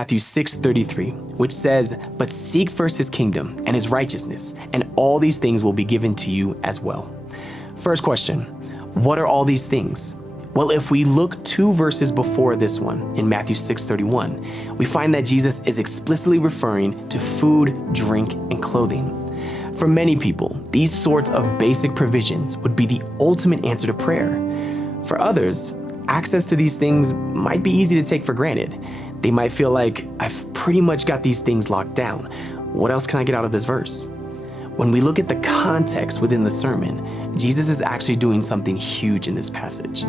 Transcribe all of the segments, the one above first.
Matthew 6:33, which says, "But seek first his kingdom and his righteousness, and all these things will be given to you as well." First question, what are all these things? Well, if we look 2 verses before this one, in Matthew 6:31, we find that Jesus is explicitly referring to food, drink, and clothing. For many people, these sorts of basic provisions would be the ultimate answer to prayer. For others, access to these things might be easy to take for granted. They might feel like, I've pretty much got these things locked down. What else can I get out of this verse? When we look at the context within the sermon, Jesus is actually doing something huge in this passage.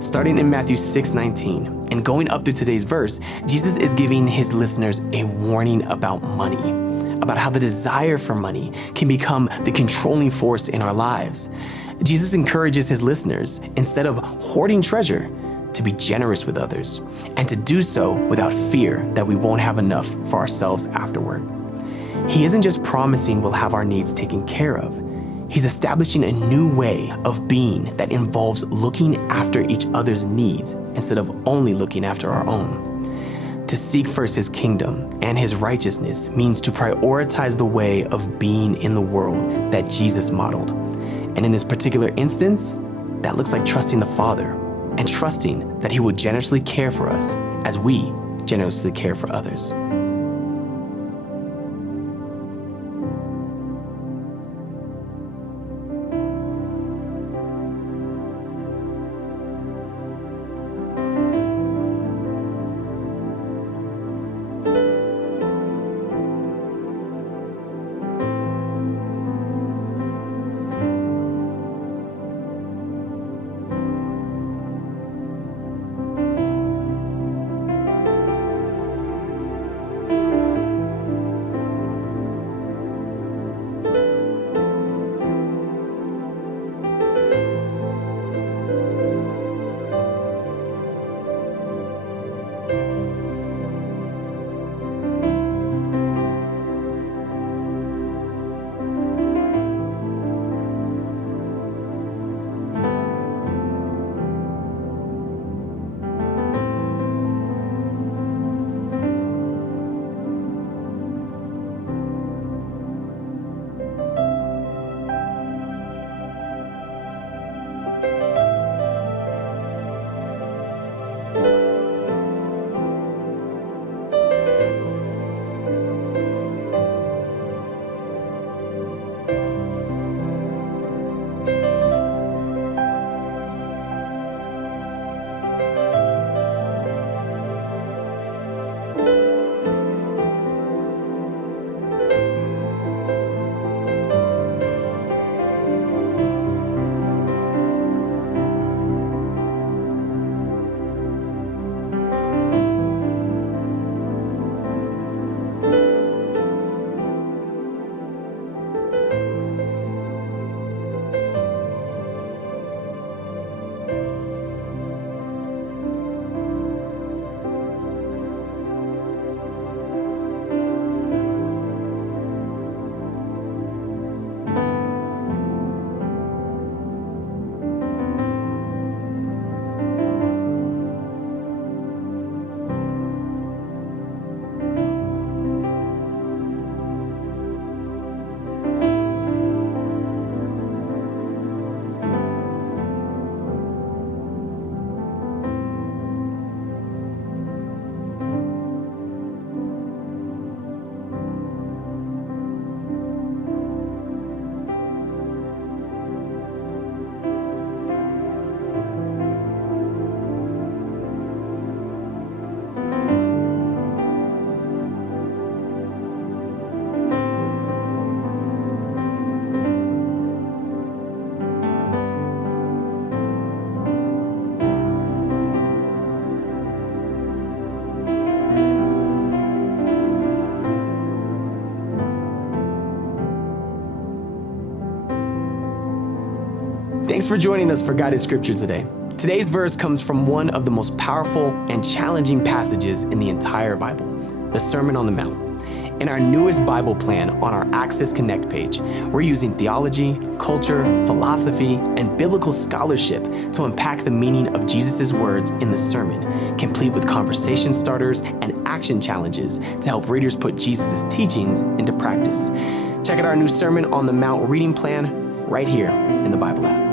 Starting in Matthew 6:19 and going up through today's verse, Jesus is giving his listeners a warning about money, about how the desire for money can become the controlling force in our lives. Jesus encourages his listeners, instead of hoarding treasure, to be generous with others, and to do so without fear that we won't have enough for ourselves afterward. He isn't just promising we'll have our needs taken care of. He's establishing a new way of being that involves looking after each other's needs instead of only looking after our own. To seek first his kingdom and his righteousness means to prioritize the way of being in the world that Jesus modeled. And in this particular instance, that looks like trusting the Father and trusting that he would generously care for us as we generously care for others. Thanks for joining us for Guided Scripture today. Today's verse comes from one of the most powerful and challenging passages in the entire Bible, the Sermon on the Mount. In our newest Bible plan on our Access Connect page, we're using theology, culture, philosophy, and biblical scholarship to unpack the meaning of Jesus' words in the sermon, complete with conversation starters and action challenges to help readers put Jesus' teachings into practice. Check out our new Sermon on the Mount reading plan right here in the Bible app.